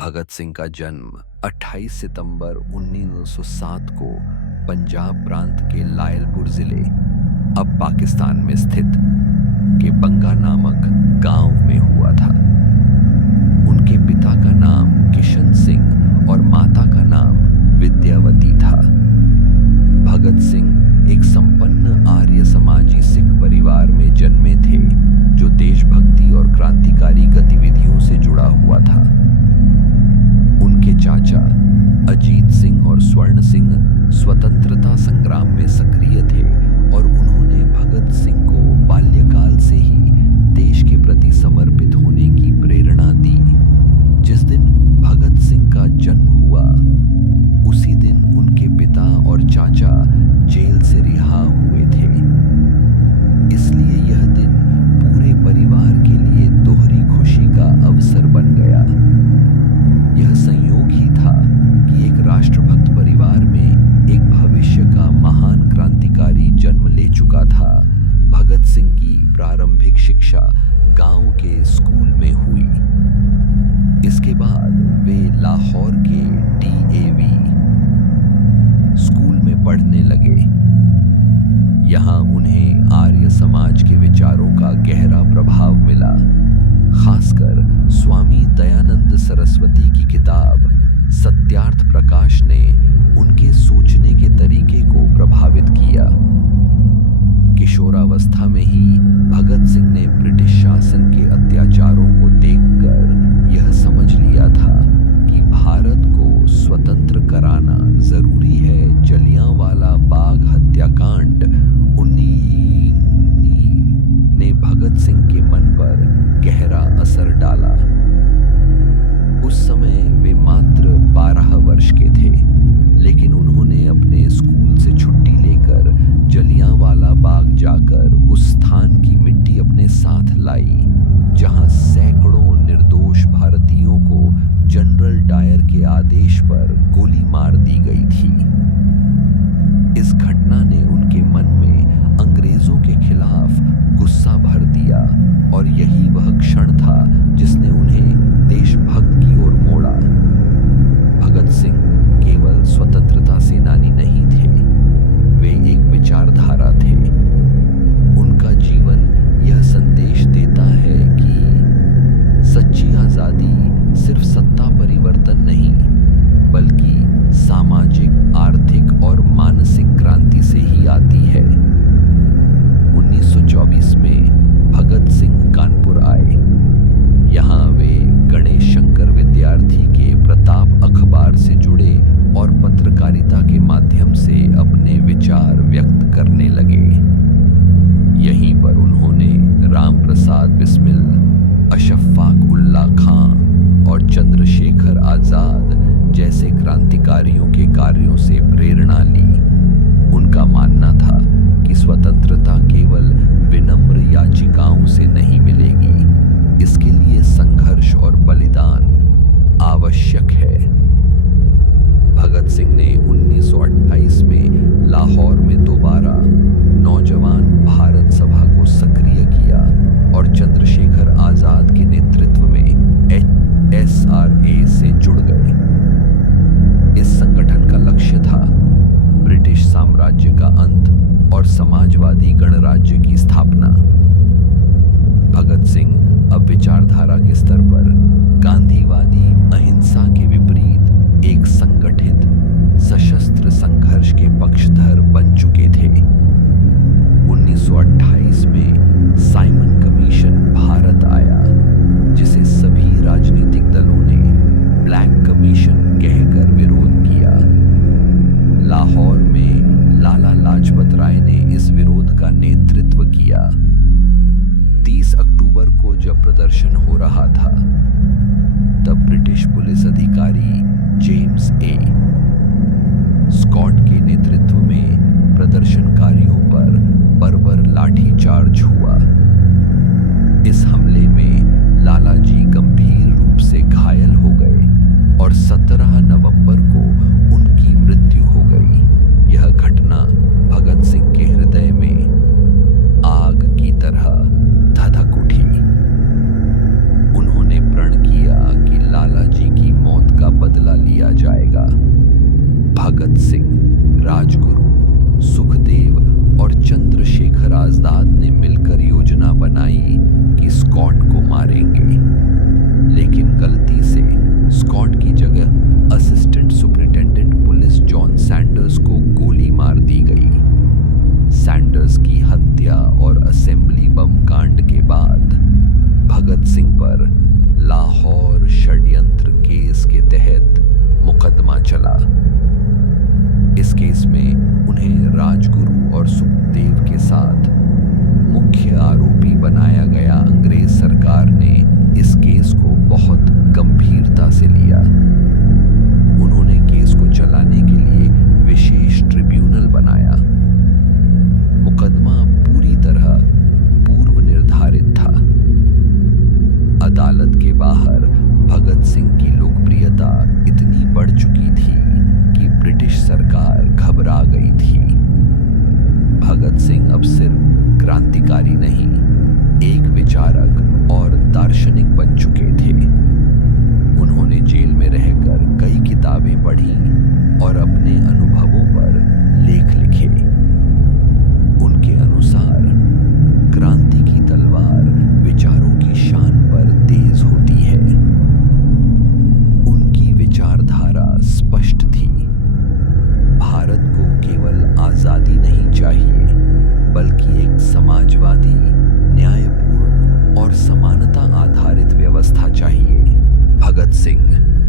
भगत सिंह का जन्म 28 सितंबर 1907 को पंजाब प्रांत के लायलपुर जिले, अब पाकिस्तान में स्थित, के बंगा नामक गांव में हुआ था। उनके पिता का नाम किशन सिंह और माता का नाम विद्यावती था। भगत सिंह एक संपन्न आर्य समाजी सिख परिवार में जन्मे थे, जो देशभक्ति और क्रांतिकारी गतिविधियों से जुड़ा हुआ था। उनके चाचा अजीत सिंह और स्वर्ण सिंह स्वतंत्रता संग्राम में सक्रिय थे और उन्होंने भगत सिंह को बाल्यकाल से ही देश के प्रति समर्पित होने की प्रेरणा दी। जिस दिन भगत सिंह का जन्म हुआ, उसी दिन उनके पिता और चाचा जेल से रिहा हुए थे। इसलिए यह दिन पूरे परिवार के लिए दोहरी खुशी का अवसर बन गया। यह संयोग ही था कि एक राष्ट्रभक्त परिवार में एक भविष्य का महान क्रांतिकारी जन्म ले चुका था। भगत सिंह की प्रारंभिक शिक्षा गांव के स्कूल में हुई। इसके बाद वे लाहौर के DAV स्कूल में पढ़ने लगे। यहाँ उन्हें आर्य समाज के विचारों का गहरा प्रभाव मिला। खासकर स्वामी दयानंद सरस्वती की किताब सत्यार्थ प्रकाश ने उनके सोचने के तरीके को प्रभावित किया। किशोरावस्था में ही भगत सिंह ने ब्रिटिश शासन के अत्याचारों को देखकर यह समझ लिया था कि भारत को स्वतंत्र कराना जरूरी है। जलियांवाला बाग हत्याकांड 19 ने भगत सिंह के मन पर गहरा असर डाला। उस समय वे मात्र 12 वर्ष के थे, लेकिन उन्होंने अपने स्कूल से छुट्टी लेकर जलियांवाला बाग जाकर उस स्थान की मिट्टी अपने साथ लाई, जहां सैकड़ों निर्दोष भारतीयों को जनरल डायर के आदेश पर गोली मार दी गई थी। इस घटना ने उनके मन में अंग्रेजों के खिलाफ गुस्सा भर दिया और यही वह क्षण था जिसने उन्हें देशभक्त की ओर मोड़ा। भगत सिंह केवल स्वतंत्रता सेनानी नहीं थे, वे एक विचारधारा थे। उनका जीवन यह संदेश देता है कि सच्ची आजादी सिर्फ सत्ता परिवर्तन नहीं, बल्कि सामाजिक, आर्थिक और मानसिक क्रांति से ही आती है। 1924 में भगत सिंह कानपुर आए। यहाँ वे गणेश शंकर विद्यार्थी के प्रताप अखबार से जुड़े और पत्रकारिता के माध्यम से अपने विचार व्यक्त करने लगे। यहीं पर उन्होंने राम प्रसाद बिस्मिल, अशफाक उल्ला खां और चंद्रशेखर आजाद जैसे क्रांतिकारियों के कार्यों से प्रेरणा ली। उनका मानना था कि स्वतंत्रता केवल विनम्र याचिकाओं से नहीं मिलेगी, इसके लिए संघर्ष और बलिदान आवश्यक है। भगत सिंह ने 1928 में लाहौर में दोबारा नौजवान भारत सभा को सक्रिय किया और चंद्रशेखर आजाद के नेतृत्व में SRA से जुड़ गए। इस संगठन का लक्ष्य था ब्रिटिश साम्राज्य का अंत और समाजवादी गणराज्य की स्थापना। भगत सिंह अब विचारधारा के स्तर पर गांधीवादी अहिंसा के विपरीत एक संगठित सशस्त्र संघर्ष के पक्षधर बन चुके थे। 1928 में साइमन कमीशन भारत आया, जिसे सभी राजनीतिक दलों ने ब्लैक कमीशन कहकर विरोध किया। लाहौर में लाला लाजपत राय ने इस विरोध का नेतृत्व किया। 30 अक्टूबर को जब प्रदर्शन हो रहा था, तब ब्रिटिश पुलिस अधिकारी जेम्स A स्कॉट के नेतृत्व में प्रदर्शनकारियों पर बर्बर लाठीचार्ज हुआ। इस हमले में लाला जी गंभीर रूप से घायल हो गए और 17 नवंबर को उनकी मृत्यु हो गई। यह घटना भगत सिंह के हृदय में आग की तरह धधक उठी। उन्होंने प्रण किया कि लाला जी की मौत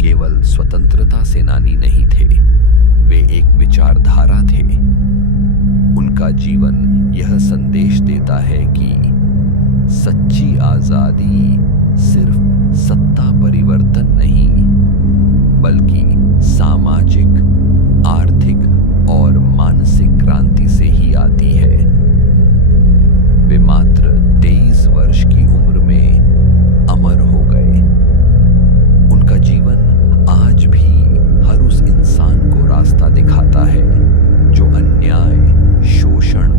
केवल स्वतंत्रता सेनानी नहीं थे, वे एक विचारधारा थे। उनका जीवन यह संदेश देता है कि सच्ची आजादी सिर्फ सत्ता परिवर्तन नहीं, बल्कि सामाजिक, आर्थिक और मानसिक क्रांति से ही आती है। वे मात्र 23 वर्ष की उम्र में अमर हो गए। उनका जीवन आज भी हर उस इंसान को रास्ता दिखाता है जो अन्याय, शोषण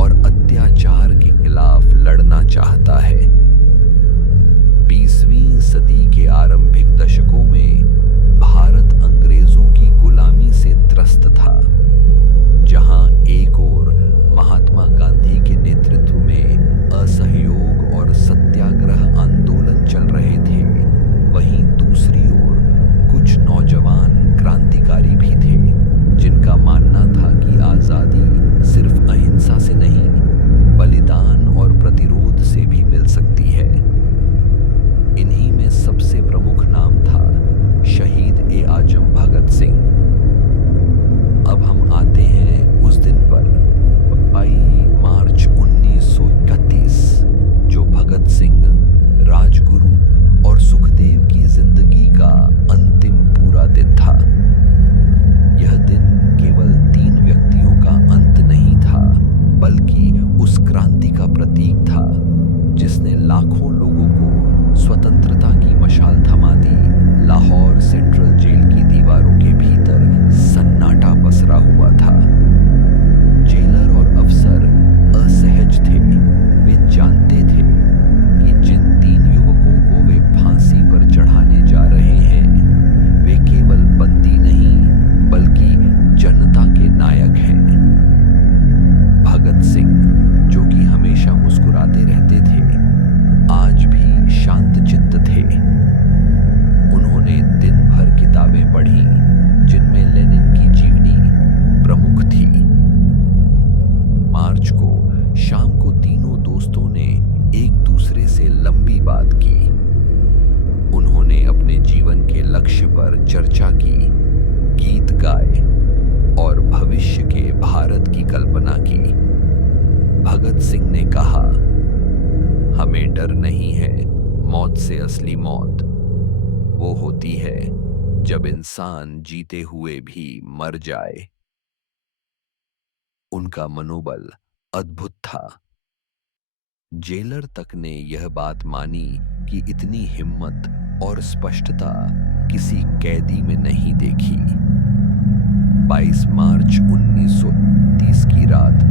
और अत्याचार के खिलाफ लड़ना चाहता है। 20वीं सदी के आरंभिक दशकों में भारत अंग्रेजों की गुलामी से त्रस्त था। जहां एक ओर महात्मा गांधी के नेतृत्व में असहयोग और सत्याग्रह आंदोलन चल रहे थे, वहीं दूसरी ओर कुछ नौजवान क्रांतिकारी भी थे जिनका मानना था कि आजादी सिर्फ अहिंसा से नहीं, बलिदान और प्रतिरोध से भी मिल सकती है। इन्हीं में सबसे प्रमुख नाम था शहीद ए आजम भगत सिंह। अब हम आते हैं उस दिन पर, 22 मार्च 1931, जो भगत सिंह, राजगुरु और सुखदेव की जिंदगी का अंतिम पूरा दिन था। यह दिन केवल 3 व्यक्तियों का अंत नहीं था, बल्कि उस क्रांति का प्रतीक था जिसने लाखों लोगों को स्वतंत्रता की मशाल थमा दी। लाहौर सेंट्रल जेल की दीवारों के भीतर सन्नाटा पसरा हुआ था। जेलर और अफसर असहज थे। वे जानते थे कि जिन 3 युवकों को वे फांसी पर चढ़ाने जा रहे हैं, वे केवल बंदी नहीं, बल्कि जनता के नायक हैं। भगत सिंह, जो कि हमेशा मुस्कुराते रहते थे, आज भी शांत चित्त थे। उन्होंने दिन भर किताबें पढ़ी, जिनमें लेनिन की जीवनी प्रमुख थी। मार्च को शाम को तीनों दोस्तों ने एक दूसरे से लंबी बात की। उन्होंने अपने जीवन के लक्ष्य पर चर्चा की, गीत गाए और भविष्य के भारत की कल्पना की। भगत सिंह ने कहा, हमें डर नहीं है, मौत से असली मौत वो होती है जब इंसान जीते हुए भी मर जाए। उनका मनोबल अद्भुत था। जेलर तक ने यह बात मानी कि इतनी हिम्मत और स्पष्टता किसी कैदी में नहीं देखी। 22 मार्च 1930 की रात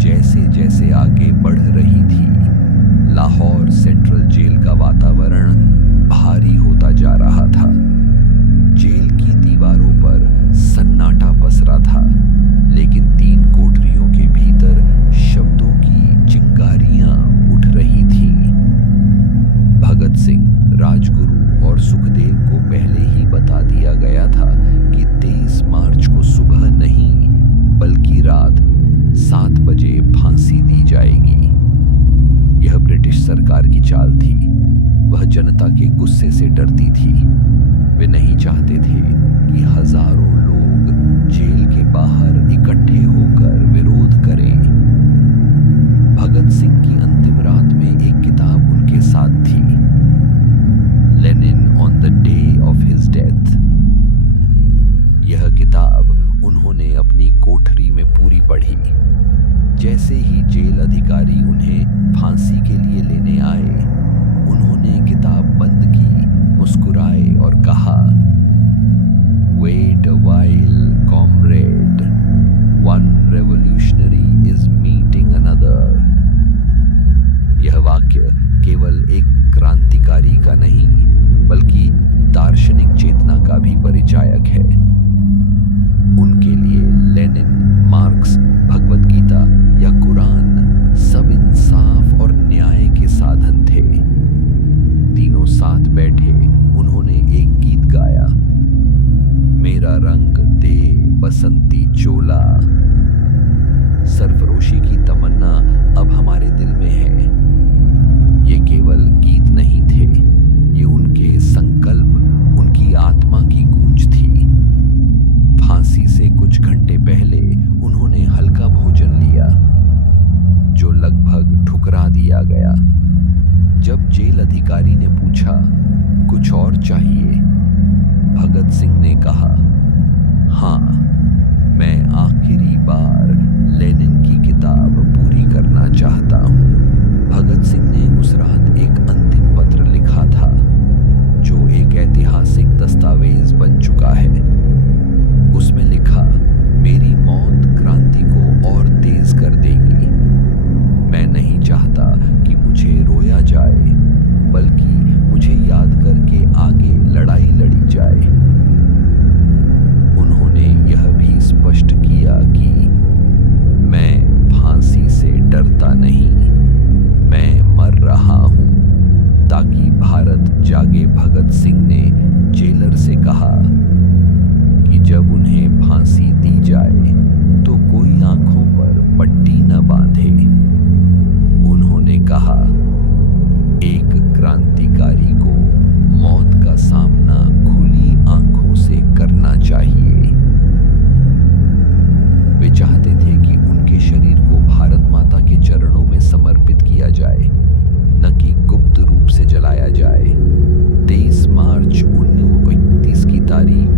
जैसे जैसे आगे बढ़ रही थी, लाहौर सेंट्रल जेल का वातावरण भारी होता जा रहा था। जेल की दीवारों पर सन्नाटा पसरा था, लेकिन 3 कोठरियों के भीतर शब्दों की चिंगारियां उठ रही थीं। भगत सिंह, राजगुरु और सुखदेव को पहले ही बता दिया गया था कि 23 मार्च को सुबह नहीं, बल्कि रात 7 बजे फांसी दी जाएगी। यह ब्रिटिश सरकार की चाल थी। वह जनता के गुस्से से डरती थी। वे नहीं चाहते थे कि हजारों लोग जेल के बाहर इकट्ठे होकर विरोध करें। भगत सिंह की अंतिम रात में एक किताब उनके साथ थी, Lenin on the day of his death. यह किताब उन्होंने अपनी कोठरी में पूरी पढ़ी। जैसे ही जेल अधिकारी उन्हें फांसी के लिए लेने आए, उन्होंने किताब बंद की, मुस्कुराए और कहा, wait a while comrade, one revolutionary is meeting another. यह वाक्य केवल एक क्रांतिकारी का नहीं, बल्कि दार्शनिक चेतना का भी परिचायक है। उनके लिए लेनिन, मार्क्स, भगवत गीता या कुरान सब इंसाफ और न्याय के साधन थे। तीनों साथ बैठे उन्होंने एक गीत गाया, मेरा रंग दे बसंती चोला। सरफरोशी की तमन्ना अब हमारे दिल में है। ये केवल गीत नहीं थे, ये उनके संकल्प, उनकी आत्मा की सिंह ने कहा, हाँ, मैं आखिरी बार लेनिन की किताब पूरी करना चाहता हूँ। भगत सिंह ने उस रात एक अंतिम पत्र लिखा था, जो एक ऐतिहासिक दस्तावेज बन चुका है। उसमें लिखा, मेरी मौत क्रांति को और तेज कर देगी। मैं नहीं चाहता कि मुझे रोया जाए, बल्कि मुझे याद करके आगे लड़ाई लड़ी जाए। उन्होंने यह भी स्पष्ट किया कि मैं फांसी से डरता नहीं, मैं मर रहा हूं ताकि भारत जागे। भगत सिंह ने जेलर से कहा कि जब उन्हें फांसी दी जाए तो कोई आंखों पर पट्टी न बांधे। उन्होंने कहा, एक क्रांतिकारी को मौत का सामना खुली आंखों से करना चाहिए। वे चाहते थे कि उनके शरीर को भारत माता के चरणों में समर्पित किया जाए, न कि गुप्त रूप से जलाया जाए। 23 मार्च 1931 की तारीख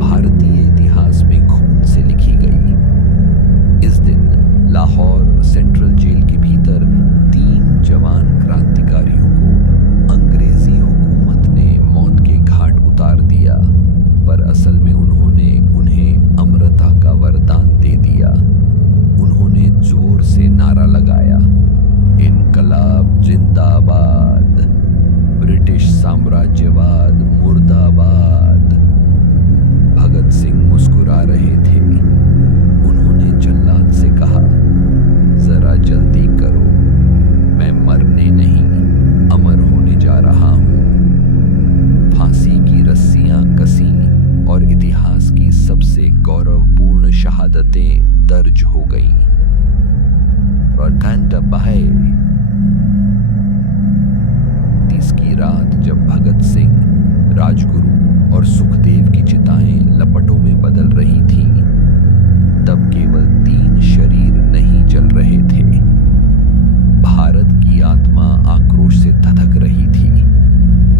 भारतीय इतिहास में खून से लिखी गई। इस दिन लाहौर सेंट्रल जेल के भीतर 3 जवान क्रांतिकारियों को अंग्रेजी हुकूमत ने मौत के घाट उतार दिया, पर असल में उन्होंने उन्हें अमरता का वरदान दे दिया। उन्होंने जोर से नारा लगाया, इनकलाब जिंदाबाद, ब्रिटिश साम्राज्यवाद मुर्दाबाद। भगत सिंह मुस्कुरा रहे थे। उन्होंने जल्लाद से कहा, जरा जल्दी करो, मैं मरने नहीं, अमर होने जा रहा हूं। फांसी की रस्सियां कसी और इतिहास की सबसे गौरवपूर्ण शहादतें दर्ज हो गईं। की रात जब भगत सिंह, राजगुरु और सुखदेव की चिताएं लपटों में बदल रही थीं, तब केवल 3 शरीर नहीं जल रहे थे। भारत की आत्मा आक्रोश से धधक रही थी।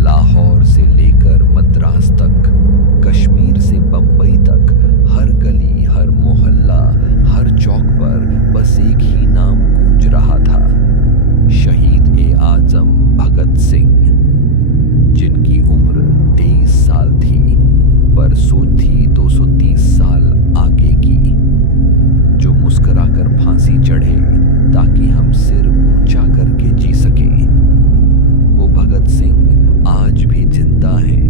लाहौर से लेकर मद्रास तक, कश्मीर से बंबई तक, हर गली, हर मोहल्ला, हर चौक पर बस एक ही नाम गूंज रहा था, शहीद-ए-आजम भगत सिंह। जिनकी उम्र 23 साल थी, पर सोच थी 230 साल आगे की। जो मुस्कुराकर फांसी चढ़े ताकि हम सिर ऊंचा करके जी सकें। वो भगत सिंह आज भी जिंदा हैं,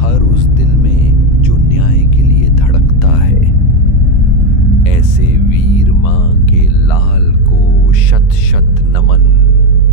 हर उस दिल में जो न्याय के लिए धड़कता है। ऐसे वीर मां के लाल को शत शत नमन।